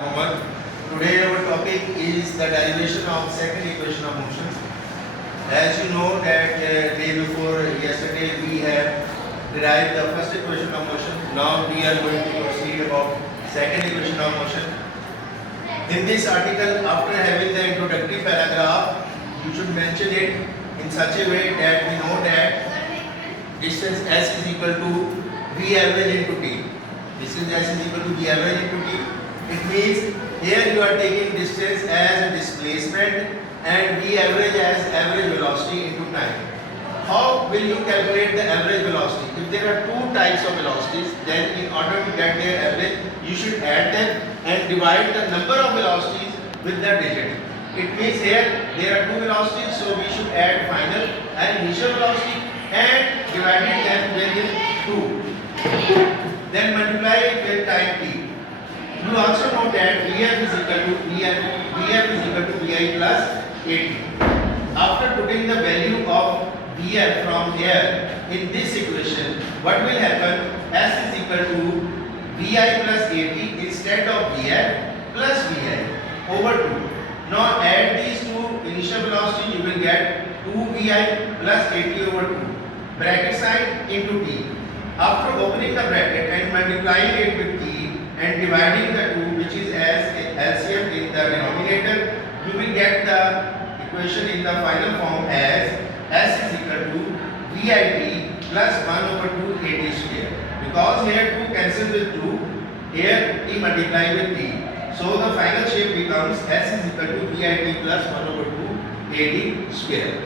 Today our topic is the derivation of second equation of motion. As you know that day before yesterday we have derived the first equation of motion. Now we are going to proceed about second equation of motion. In this article, after having the introductory paragraph, you should mention it in such a way that we know that distance S is equal to V average into T. Distance S is equal to V average into T. It means here you are taking distance as a displacement and V average as average velocity into time. How will you calculate the average velocity? If there are two types of velocities, then in order to get their average, you should add them and divide the number of velocities with the digit. It means here there are two velocities, so we should add final and initial velocity and divide them with 2. Then multiply it with time t. You also know that Vf is equal to Vi plus At. After putting the value of Vf from here in this equation, what will happen? S is equal to Vi plus At instead of Vf plus Vi over 2. Now add these two initial velocity, you will get 2Vi plus At over 2. Bracket sign into t. After opening the bracket and multiplying it with t, and dividing the 2, which is as LCM in the denominator, you will get the equation in the final form as S is equal to VIT plus 1 over 2 AT square. Because here 2 cancels with 2, here T multiply with T. So the final shape becomes S is equal to VIT plus 1 over 2 AT square.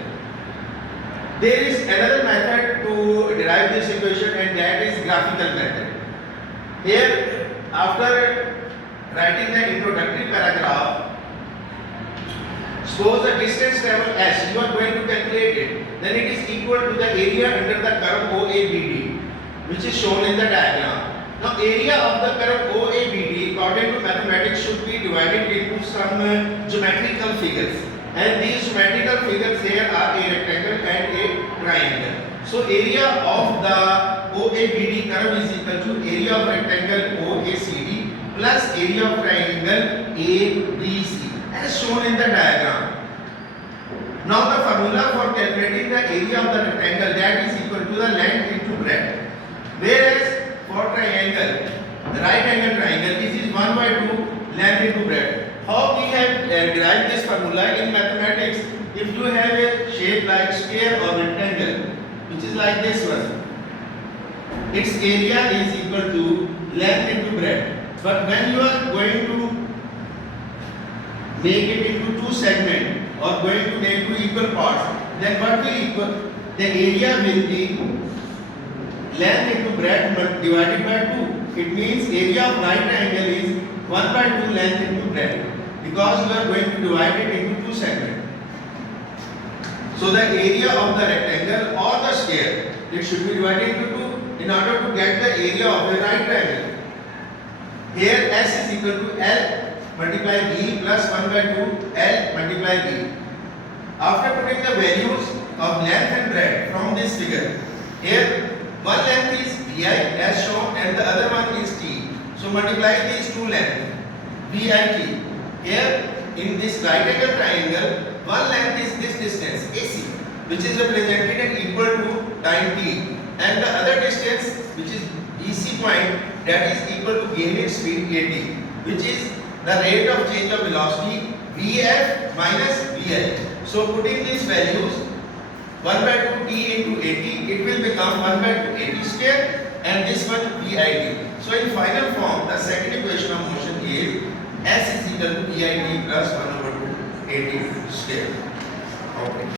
There is another method to derive this equation, and that is graphical method. Here, after writing the introductory paragraph, suppose the distance traveled S, you are going to calculate it, then it is equal to the area under the curve OABD, which is shown in the diagram. Now, area of the curve OABD, according to mathematics, should be divided into some geometrical figures. And these geometrical figures here are a rectangle and a triangle. So area of the OABD curve is equal to area of rectangle OACD plus area of triangle ABC as shown in the diagram. Now the formula for calculating the area of the rectangle, that is equal to the length into breadth. Whereas for triangle, the right angle triangle, this is 1 by 2 length into breadth. How we have derived this formula in mathematics? If you have a shape like square or rectangle, which is like this one, its area is equal to length into breadth. But when you are going to make it into two segments or going to make two equal parts, then what will equal? The area will be length into breadth divided by 2. It means area of right triangle is 1 by 2 length into breadth, because you are going to divide it into two segments. So the area of the rectangle or the square, it should be divided into 2 in order to get the area of the right triangle. Here S is equal to L multiply B plus 1 by 2 L multiply B. After putting the values of length and breadth from this figure, here one length is VI as shown and the other one is T. So multiply these two lengths VIT. Here in this right angle triangle, one length is this distance AC, which is represented and equal to time t, and the other distance, which is BC point, that is equal to gaining speed AT, which is the rate of change of velocity VF minus VI. So putting these values 1 by 2 t into AT, it will become 1 by 2 AT square, and this one VIT. So in final form, the second equation of motion is S is equal to VIT plus 1 over 2 AT square. Okay.